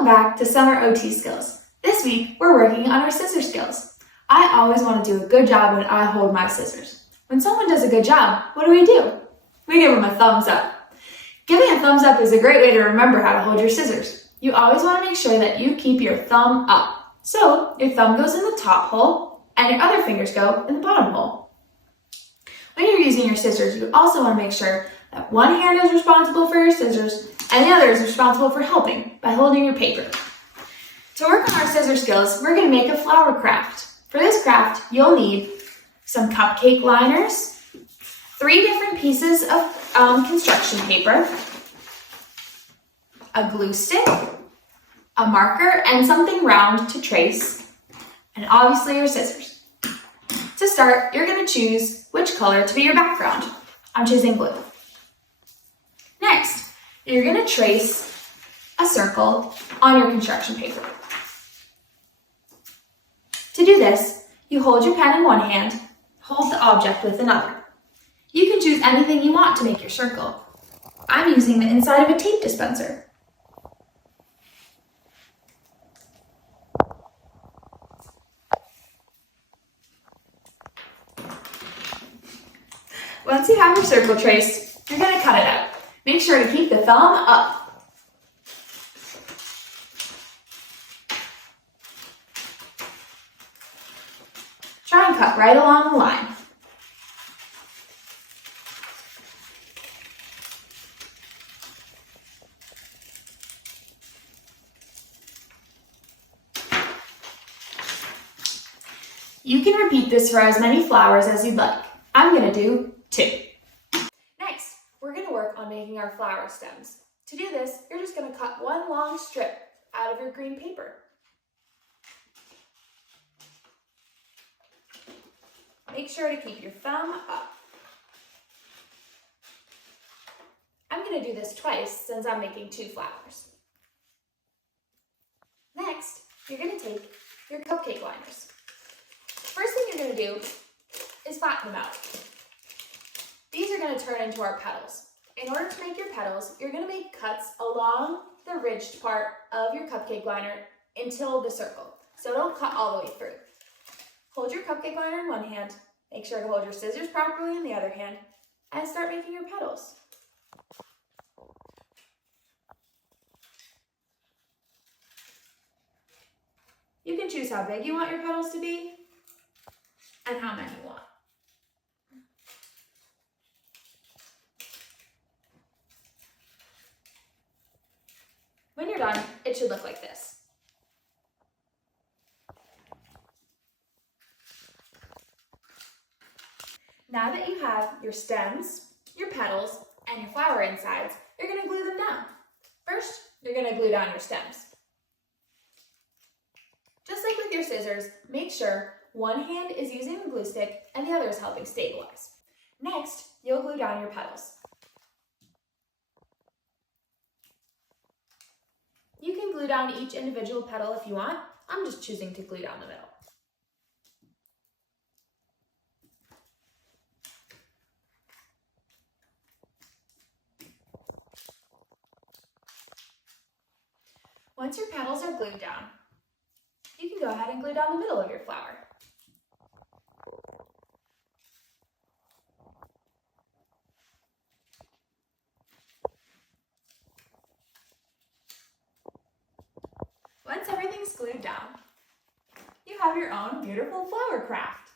Welcome back to Summer OT Skills. This week, we're working on our scissor skills. I always want to do a good job when I hold my scissors. When someone does a good job, what do? We give them a thumbs up. Giving a thumbs up is a great way to remember how to hold your scissors. You always want to make sure that you keep your thumb up. So, your thumb goes in the top hole, and your other fingers go in the bottom hole. When you're using your scissors, you also want to make sure that one hand is responsible for your scissors and the other is responsible for helping by holding your paper. To work on our scissor skills, we're going to make a flower craft. For this craft, you'll need some cupcake liners, 3 different pieces of construction paper, a glue stick, a marker, and something round to trace, and obviously your scissors. To start, you're going to choose which color to be your background. I'm choosing blue. Next, you're going to trace a circle on your construction paper. To do this, you hold your pen in one hand, hold the object with another. You can choose anything you want to make your circle. I'm using the inside of a tape dispenser. Once you have your circle traced, you're going to cut it out. Make sure to keep the thumb up. Try and cut right along the line. You can repeat this for as many flowers as you'd like. I'm going to do 2. Next, we're going to work on making our flower stems. To do this, you're just going to cut one long strip out of your green paper. Make sure to keep your thumb up. I'm going to do this twice since I'm making 2 flowers. Next, you're going to take your cupcake liners. First thing you're going to do is flatten them out. These are going to turn into our petals. In order to make your petals, you're going to make cuts along the ridged part of your cupcake liner until the circle, so don't cut all the way through. Hold your cupcake liner in one hand, make sure to hold your scissors properly in the other hand, and start making your petals. You can choose how big you want your petals to be and how many you want. When you're done, it should look like this. Now that you have your stems, your petals, and your flower insides, you're going to glue them down. First, you're going to glue down your stems. Just like with your scissors, make sure one hand is using the glue stick and the other is helping stabilize. Next, you'll glue down your petals. You can glue down each individual petal if you want. I'm just choosing to glue down the middle. Once your petals are glued down, you can go ahead and glue down the middle of your flower. Once everything's glued down, you have your own beautiful flower craft.